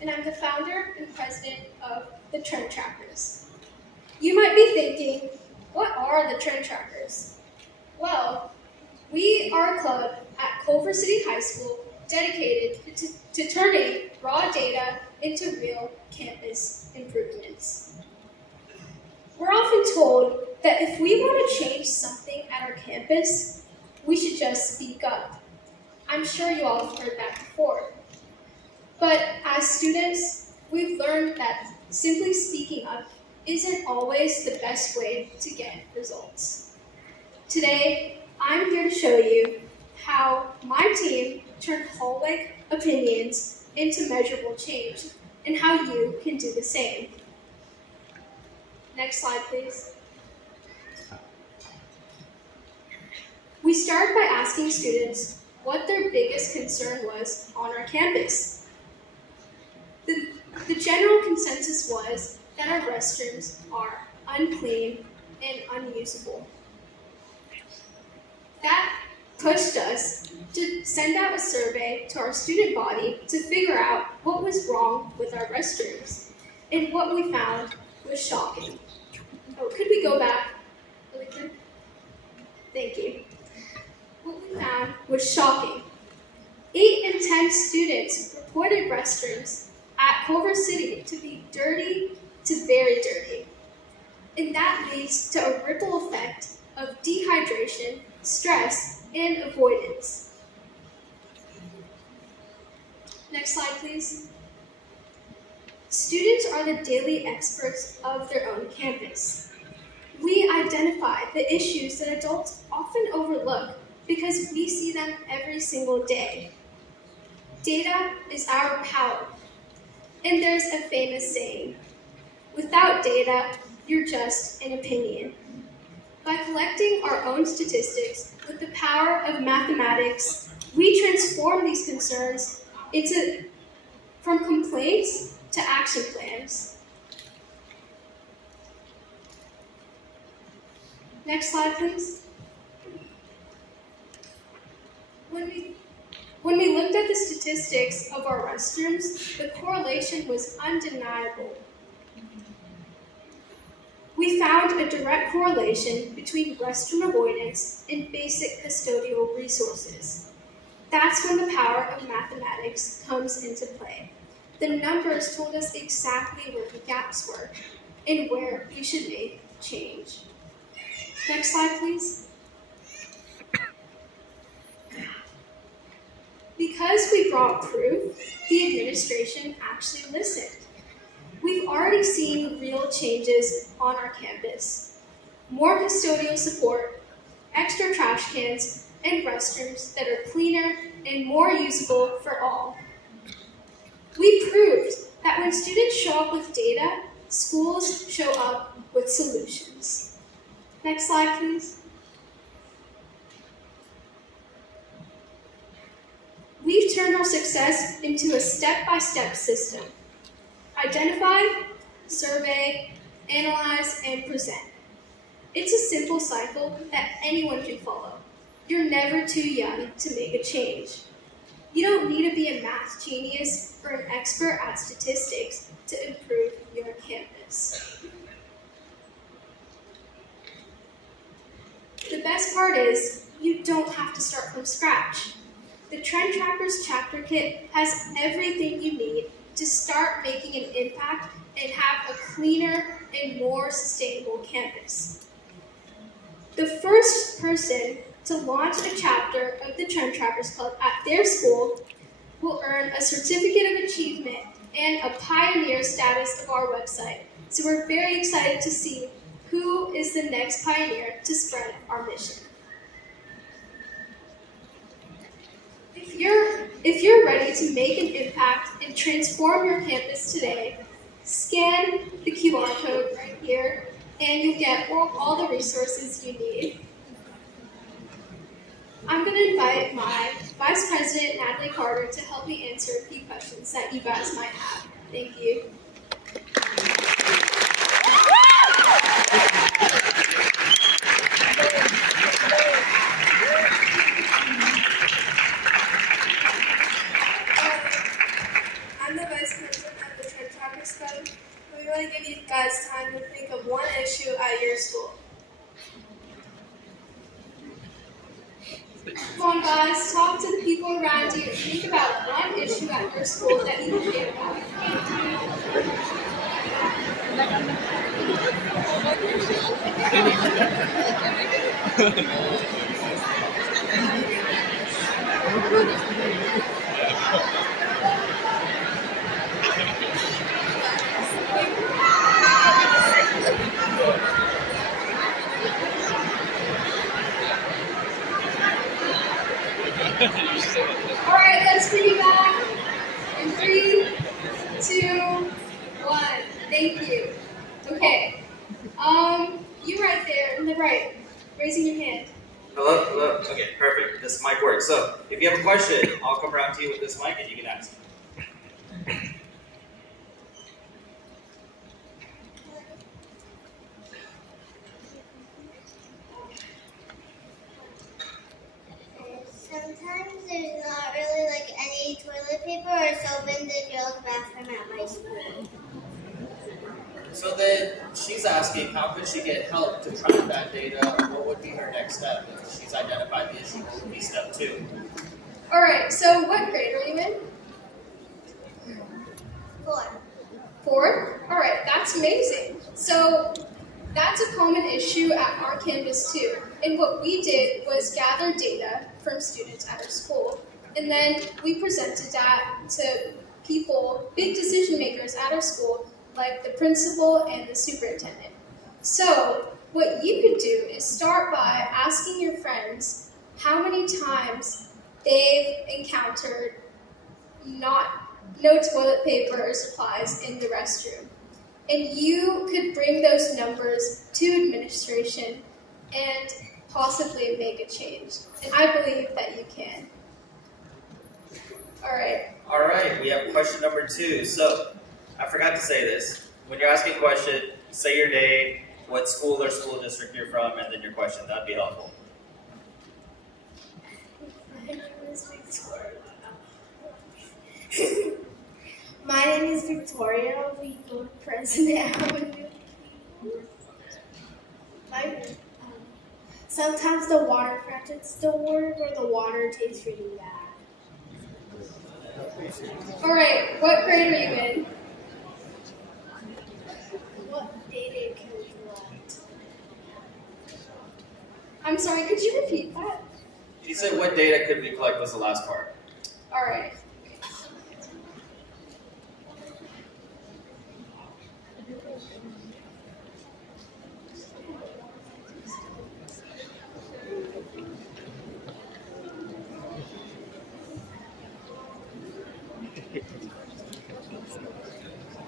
and I'm the founder and president of the Trend Trackers. You might be thinking, what are the Trend Trackers? Well, we are a club at Culver City High School dedicated to turning raw data into real campus improvements. We're often told that if we want to change something at our campus, we should just speak up. I'm sure you all have heard that before. But as students, we've learned that simply speaking up isn't always the best way to get results. Today, I'm here to show you how my team turned hallway opinions into measurable change and how you can do the same. Next slide, please. We start by asking students what their biggest concern was on our campus. The general consensus was that our restrooms are unclean and unusable. That pushed us to send out a survey to our student body to figure out what was wrong with our restrooms. And what we found was shocking. Oh, could we go back really quick? Thank you. What we found was shocking. 8 in 10 students reported restrooms at Culver City to be dirty to very dirty. And that leads to a ripple effect of dehydration, stress, and avoidance. Next slide, please. Students are the daily experts of their own campus. We identify the issues that adults often overlook because we see them every single day. Data is our power. And there's a famous saying, without data, you're just an opinion. By collecting our own statistics with the power of mathematics, we transform these concerns from complaints to action plans. Next slide, please. When we looked at the statistics of our restrooms, the correlation was undeniable. We found a direct correlation between restroom avoidance and basic custodial resources. That's when the power of mathematics comes into play. The numbers told us exactly where the gaps were and where we should make change. Next slide, please. Because we brought proof, the administration actually listened. We've already seen real changes on our campus. More custodial support, extra trash cans, and restrooms that are cleaner and more usable for all. We proved that when students show up with data, schools show up with solutions. Next slide, please. We've turned our success into a step-by-step system. Identify, survey, analyze, and present. It's a simple cycle that anyone can follow. You're never too young to make a change. You don't need to be a math genius or an expert at statistics to improve your campus. The best part is, you don't have to start from scratch. The Trend Trackers Chapter Kit has everything you need to start making an impact and have a cleaner and more sustainable campus. The first person to launch a chapter of the Trend Trackers Club at their school will earn a certificate of achievement and a pioneer status of our website. So we're very excited to see who is the next pioneer to spread our mission. If you're ready to make an impact and transform your campus today, scan the QR code right here and you'll get all the resources you need. I'm going to invite my Vice President, Natalie Carter, to help me answer a few questions that you guys might have. Thank you. going to give you guys time to think of one issue at your school. Come on, guys, talk to the people around you and think about one issue at your school that you care about. All right, let's bring it back in 3, 2, 1. Thank you. Okay. You right there on the right, raising your hand. Hello? Okay, perfect. This mic works. So, if you have a question, I'll come around to you with this mic and you can ask. Sometimes there's not really like any toilet paper or soap in the girls' bathroom at my school. So then, she's asking how could she get help to track that data? What would be her next step? If she's identified the issue, what would be step 2? All right, so what grade are you in? 4. 4? All right, that's amazing. So that's a common issue at our campus too. And what we did was gather data from students at our school. And then we presented that to people, big decision makers at our school, like the principal and the superintendent. So what you could do is start by asking your friends how many times they've encountered no toilet paper or supplies in the restroom. And you could bring those numbers to administration and possibly make a change. And I believe that you can. All right, we have question number 2. So, I forgot to say this. When you're asking a question, say your name, what school or school district you're from, and then your question. That'd be helpful. My name is Victoria. We go to President Avenue. Sometimes the water fountains don't work or the water tastes really bad. All right, what grade are you in? What data can we collect? I'm sorry, could you repeat that? You said what data could we collect was the last part. All right.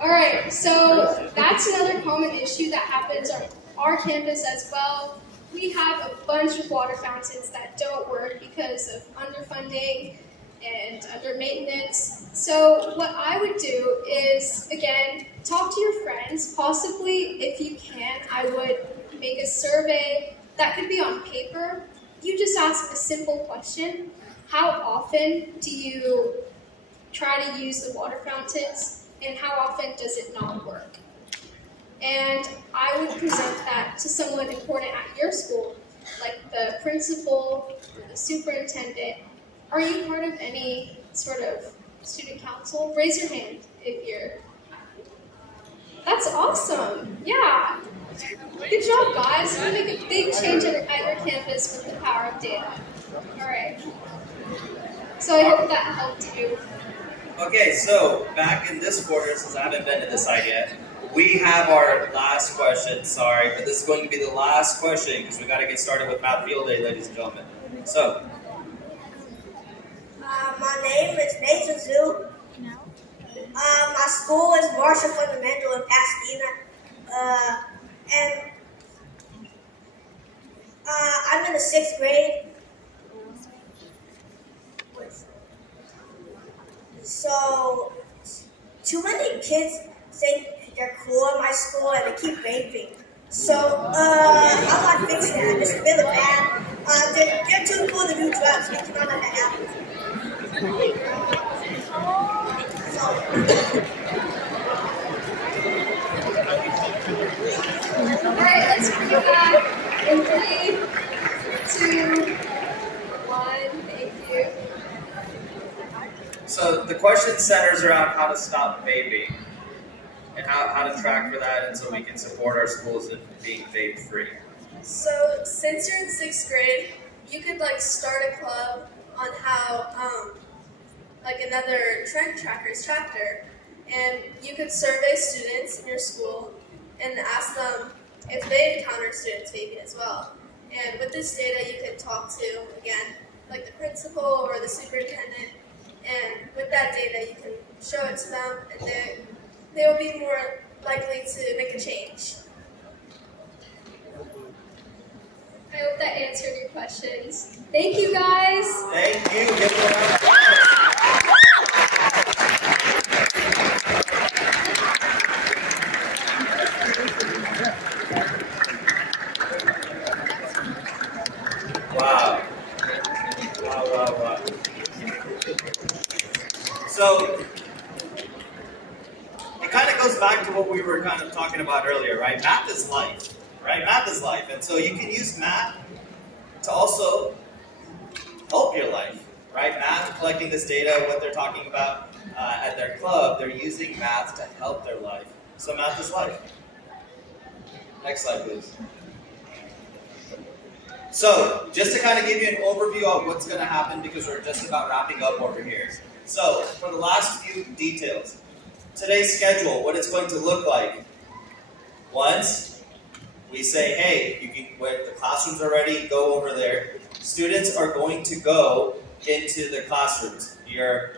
All right, so that's another common issue that happens on our campus as well. We have a bunch of water fountains that don't work because of underfunding and under maintenance. So what I would do is, again, talk to your friends. Possibly, if you can, I would make a survey that could be on paper. You just ask a simple question. How often do you try to use the water fountains? And how often does it not work? And I would present that to someone important at your school, like the principal or the superintendent. Are you part of any sort of student council? Raise your hand if you're. That's awesome. Yeah. Good job, guys. You make a big change at your campus with the power of data. All right. So I hope that helped you. Okay, so back in this quarter, since I haven't been to this side yet, we have our last question. Sorry, but this is going to be the last question because we got to get started with Math Field Day, ladies and gentlemen. So, My name is Nathan Zhu. My school is Marshall Fundamental in Pasadena. And I'm in the 6th grade. So, too many kids think they're cool at my school and they keep vaping. So, how do I fix that? It's really bad. They're too cool to do drugs. They cannot let that happen. you back in 3, 2, 1. Thank you. So the question centers around how to stop vaping and how to track for that, and so we can support our schools in being vape free. So since you're in 6th grade, you could start a club on how another trend trackers chapter, and you could survey students in your school and ask them if they encounter students vaping as well. And with this data, you could talk to, again, the principal or the superintendent, and with that data, you can show it to them, and they will be more likely to make a change. I hope that answered your questions. Thank you, guys. Thank you. Give them a round of applause. Wow. So, it kind of goes back to what we were kind of talking about earlier, right? Math is life, right? Math is life. And so you can use math to also help your life, right? Math, collecting this data, what they're talking about at their club, they're using math to help their life. So math is life. Next slide, please. So, just to kind of give you an overview of what's going to happen, because we're just about wrapping up over here. So, for the last few details, today's schedule, what it's going to look like. Once we say, hey, you can, when the classrooms are ready, go over there. Students are going to go into the classrooms. You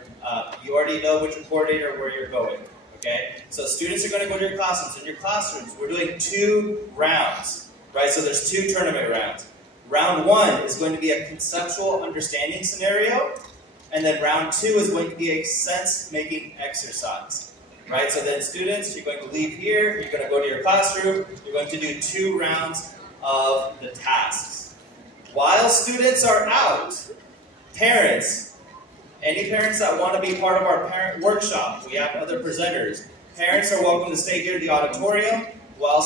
already know which coordinator where you're going. Okay? So students are going to go to your classrooms. In your classrooms, we're doing 2 rounds. Right? So there's 2 tournament rounds. Round 1 is going to be a conceptual understanding scenario. And then round 2 is going to be a sense-making exercise. Right? So then students, you're going to leave here, you're going to go to your classroom, you're going to do 2 rounds of the tasks. While students are out, parents, any parents that want to be part of our parent workshop, we have other presenters. Parents are welcome to stay here in the auditorium while